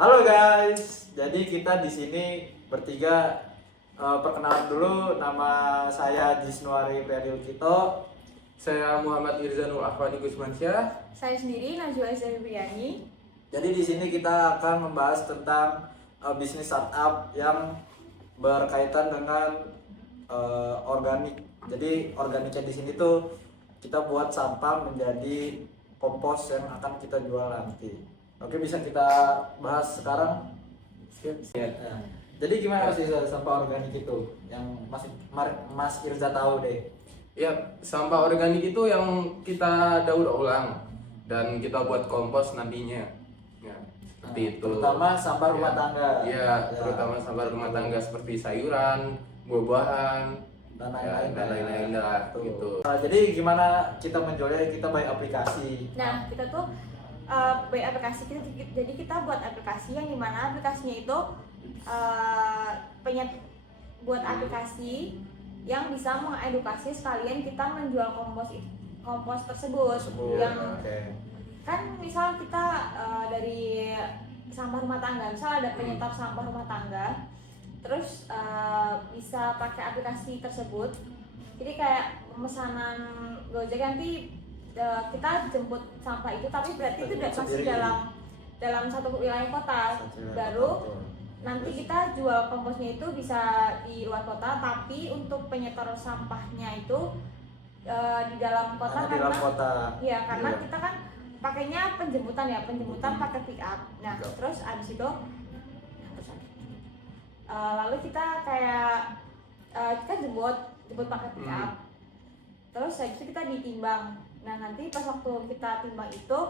Halo guys, jadi kita di sini bertiga. Perkenalan dulu, nama saya Jisnuari Periel Kito. Saya Muhammad Irzanul Ahwani Gusmansyah. Saya sendiri Najwa Zabiani. Jadi di sini kita akan membahas tentang bisnis startup yang berkaitan dengan organik. Jadi organiknya di sini tuh kita buat sampah menjadi kompos yang akan kita jual nanti. Oke, bisa kita bahas sekarang? Ya. Nah, jadi gimana sih sampah organik itu yang Mas Irza tahu deh? Ya, sampah organik itu yang kita daur ulang dan kita buat kompos nantinya. Ya, seperti itu. Terutama sampah rumah Ya. tangga. Ya, terutama sampah rumah tangga seperti sayuran, buah-buahan, Dan dan lain-lain lah Tuh. gitu. Jadi gimana kita menjualnya? Kita by aplikasi. Nah, kita tuh by aplikasi jadi kita buat aplikasi yang dimana aplikasinya itu buat aplikasi yang bisa mengedukasi sekalian kita menjual kompos tersebut. Yang Oke. kan misal kita dari sampah rumah tangga, misal ada penyetor sampah rumah tangga, terus bisa pakai aplikasi tersebut. Jadi kayak pemesanan Gojek nanti kita jemput sampah itu, tapi berarti itu masih dalam satu wilayah kota. Baru nanti kita jual komposnya itu bisa di luar kota, tapi untuk penyetor sampahnya itu di dalam kota. Di dalam kota. Ya, karena Iya. kita kan pakainya penjemputan pakai pick up. Nah, Pick up. terus abis itu lalu kita kayak kita jemput pakai pick up. Terus habis itu kita ditimbang. Nah, nanti pas waktu kita timbang itu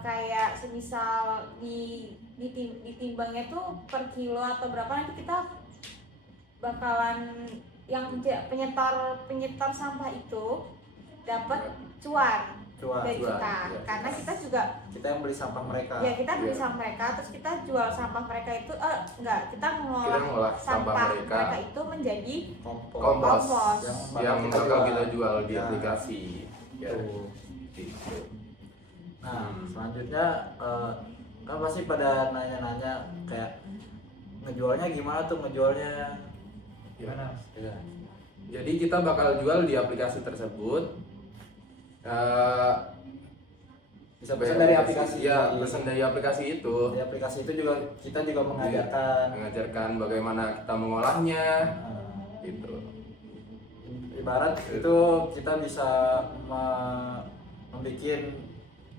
kayak semisal ditimbangnya tuh per kilo atau berapa, nanti kita bakalan yang penyetor sampah itu dapat cuan dari Cuan, kita, ya. karena kita juga Kita yang beli sampah mereka. ya kita beli Iya. sampah mereka, terus kita jual sampah mereka itu kita Kita mengolah mengolah sampah sampah mereka. mereka itu menjadi Kompos. Kompos yang bakal kita jual di Ya. aplikasi. Ya. Tuh. Gitu. Nah, selanjutnya kan pasti pada nanya-nanya kayak ngejualnya gimana tuh ngejualnya? Gimana? Ya. Jadi kita bakal jual di aplikasi tersebut. Bisa pesan dari aplikasi. Ya, pesan dari aplikasi itu. Di aplikasi itu juga kita juga mengajarkan Mengajarkan bagaimana kita mengolahnya, gitu. ibarat itu kita bisa membuat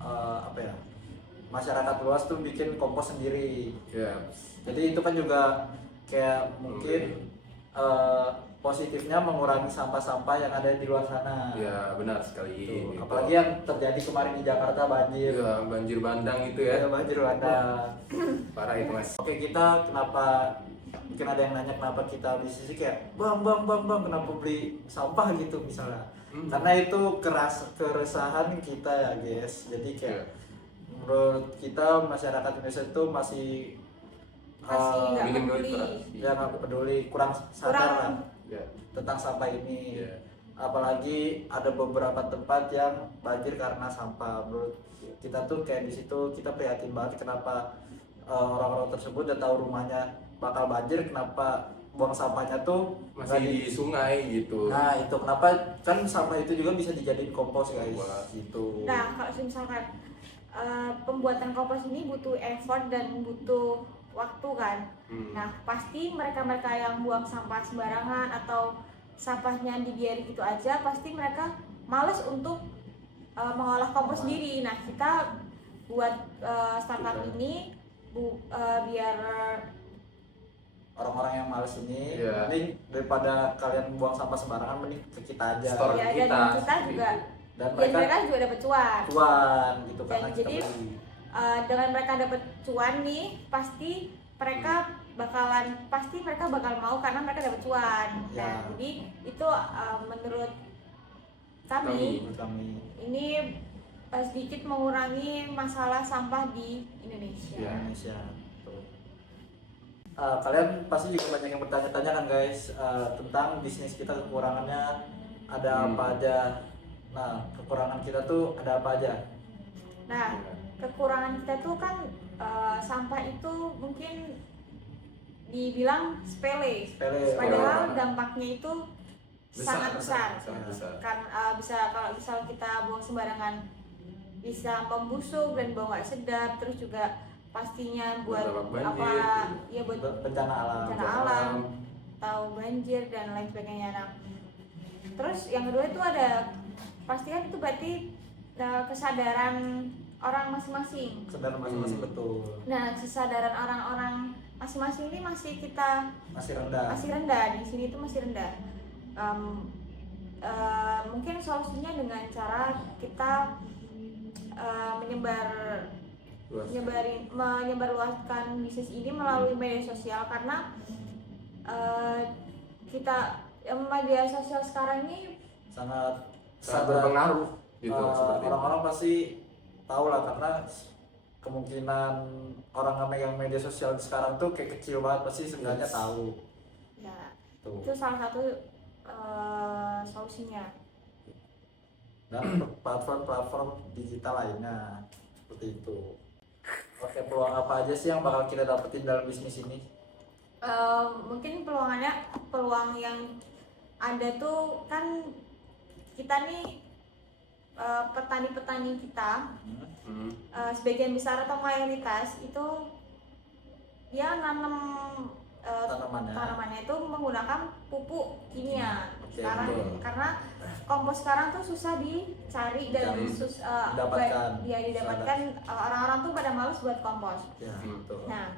apa ya, masyarakat luas tuh bikin kompos sendiri. Ya, Jadi itu kan juga kayak mungkin positifnya mengurangi sampah-sampah yang ada di luar sana. ya benar sekali. Tuh, Gitu. apalagi yang terjadi kemarin di Jakarta banjir. Ya, banjir bandang itu Ya, ya. banjir bandang. Parah itu Mas. Oke, kita kenapa, mungkin ada yang nanya kenapa kita bisnis kayak bang kenapa beli sampah gitu misalnya. Karena itu keresahan kita ya guys. Jadi kayak menurut kita masyarakat Indonesia itu masih nggak minim peduli. literasi. ya nggak peduli, kurang sadar lah Ya. tentang sampah ini. Ya. Apalagi ada beberapa tempat yang banjir karena sampah. Menurut kita tuh kayak di situ kita prihatin banget kenapa orang-orang tersebut udah tahu rumahnya bakal banjir, kenapa buang sampahnya tuh Masih nggak di sungai gitu. Nah, itu kenapa kan sampah itu juga bisa dijadiin kompos guys. Kompos. Gitu. Nah, kalau misalkan pembuatan kompos ini butuh effort dan butuh waktu kan. Nah, pasti mereka-mereka yang buang sampah sembarangan atau sampahnya dibiarin gitu aja, pasti mereka males untuk mengolah kompos sendiri. Nah, kita buat startup ini biar Orang-orang yang males ini Iya. mending daripada kalian buang sampah sembarangan, mending ke kita aja. Store ya, kita. dan kita juga Dan dan mereka mereka juga dapat cuan. cuan gitu karena Dan kita jadi, beli. Dengan mereka dapat cuan nih, pasti mereka bakal mau karena mereka dapat cuan. Nah, Ya. jadi itu menurut kami Menurut kami. ini sedikit mengurangi masalah sampah di Indonesia. Di Indonesia. Tuh. Kalian pasti juga banyak yang bertanya-tanya kan guys tentang bisnis kita, kekurangannya ada apa aja. Nah, kekurangan kita tuh ada apa aja? Nah, kekurangan kita tuh kan sampah itu mungkin dibilang sepele, Sepele. padahal dampaknya itu sangat besar. sangat besar. Karena bisa kalau misal kita buang sembarangan bisa membusuk dan bau nggak sedap, terus juga pastinya buat Berdampak banjir, apa gitu. ya buat Bencana alam. bencana alam, tahu banjir dan lain sebagainya. Nah, terus yang kedua itu ada pastikan itu berarti kesadaran orang masing-masing. Kesadaran masing-masing betul. Nah, kesadaran orang-orang masing-masing ini masih Masih rendah. di sini itu masih rendah. Mungkin solusinya dengan cara kita menyebarluaskan bisnis ini melalui media sosial, karena media sosial sekarang ini Sangat Berpengaruh gitu seperti itu. orang-orang pasti tahu lah, karena kemungkinan orang yang megang media sosial sekarang tuh kayak kecil banget, pasti seenggaknya tahu. ya Tuh. itu salah satu solusinya. Dan platform-platform digital lainnya seperti itu. Oke, peluang apa aja sih yang bakal kita dapetin dalam bisnis ini? Mungkin peluang yang ada tuh kan kita nih petani-petani kita sebagian besar atau mayoritas itu dia nanam tanamannya itu menggunakan pupuk kimia. Oke, Sekarang betul. karena kompos sekarang tuh susah dicari dan didapatkan, orang-orang tuh pada males buat kompos. Ya, betul. Nah,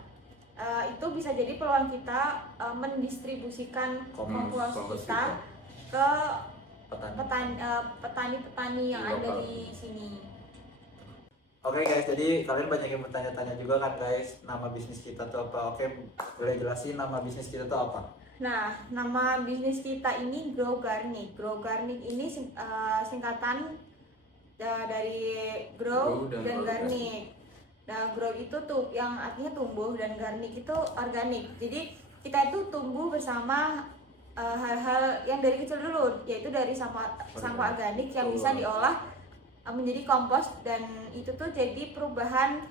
itu bisa jadi peluang kita mendistribusikan kompos kita ke petani-petani yang ada di sini. Oke guys, jadi kalian banyak yang bertanya-tanya juga kan guys, nama bisnis kita tuh apa? Oke, boleh jelasin nama bisnis kita tuh apa? Nah, nama bisnis kita ini Grow Garnic. Grow Garnic ini singkatan dari Grow dan Garnic. Nah, Grow itu tuh yang artinya tumbuh dan Garnic itu organik. Jadi kita itu tumbuh bersama hal-hal yang dari kecil dulu, yaitu dari sampah organik yang bisa diolah menjadi kompos, dan itu tuh jadi perubahan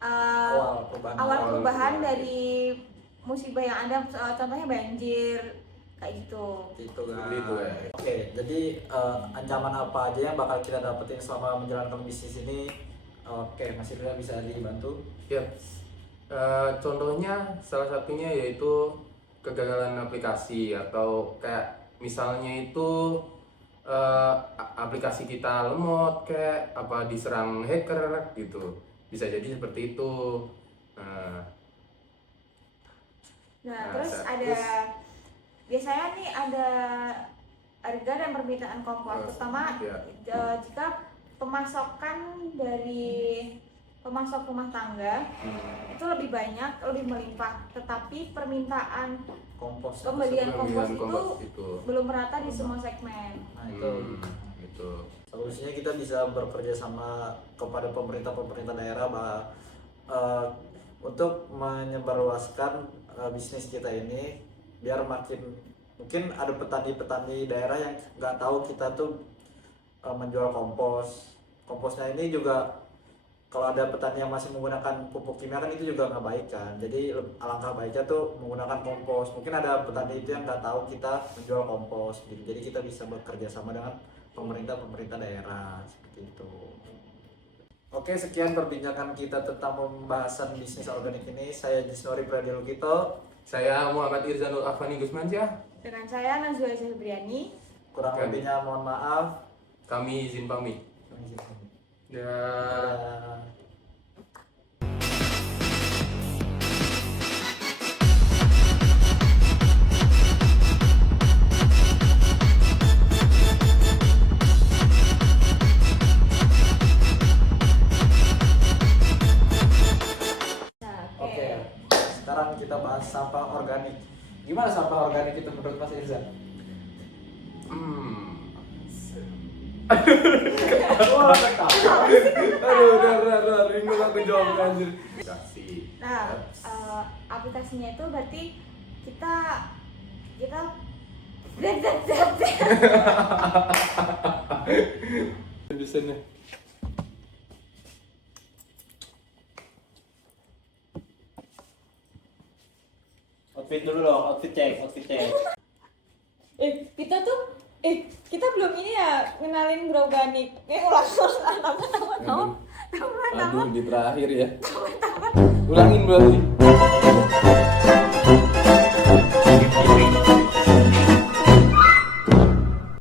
awal perubahan dari musibah yang ada, contohnya banjir kayak gitu. Gitu kan. Gitu ya. Oke, jadi ancaman apa aja yang bakal kita dapetin selama menjalankan bisnis ini? Oke, Mas Indra bisa dibantu? Ya, contohnya salah satunya yaitu kegagalan aplikasi, atau kayak misalnya itu aplikasi kita lemot, kayak apa diserang hacker gitu, bisa jadi seperti itu. Terus biasanya nih ada harga dan permintaan kompos, terutama jika pemasokan dari pemasok rumah tangga itu lebih banyak, lebih melimpah, tetapi permintaan pembelian kompos itu belum merata di semua segmen. Nah itu gitu. Solusinya kita bisa bekerja sama kepada pemerintah daerah untuk menyebarluaskan bisnis kita ini, biar mungkin ada petani daerah yang nggak tahu kita tuh menjual komposnya ini juga. Kalau ada petani yang masih menggunakan pupuk kimia kan itu juga nggak baik kan. Jadi alangkah baiknya tuh menggunakan kompos. Mungkin ada petani itu yang nggak tahu kita menjual kompos gitu. Jadi kita bisa bekerja sama dengan pemerintah daerah seperti itu. Oke, sekian perbincangan kita tentang pembahasan bisnis organik ini. Saya Jisnori Pradilukito. Saya Muhammad Irzanul Afani Gusmansyah. Dengan saya Nazwa Febriani. Kurang lebihnya mohon maaf. Kami izin pamit. Ya. Oke, sekarang kita bahas sampah organik. Gimana sampah organik itu menurut Mas Irzan? Aduh, udah, ini aku jawab anjir. Nah, aplikasinya itu berarti kita Desainnya. Outfit dulu dong, outfit cek. Kita belum ini ya kenalin Growganic. Ulang Aduh, di terakhir ya. Ulangin berarti.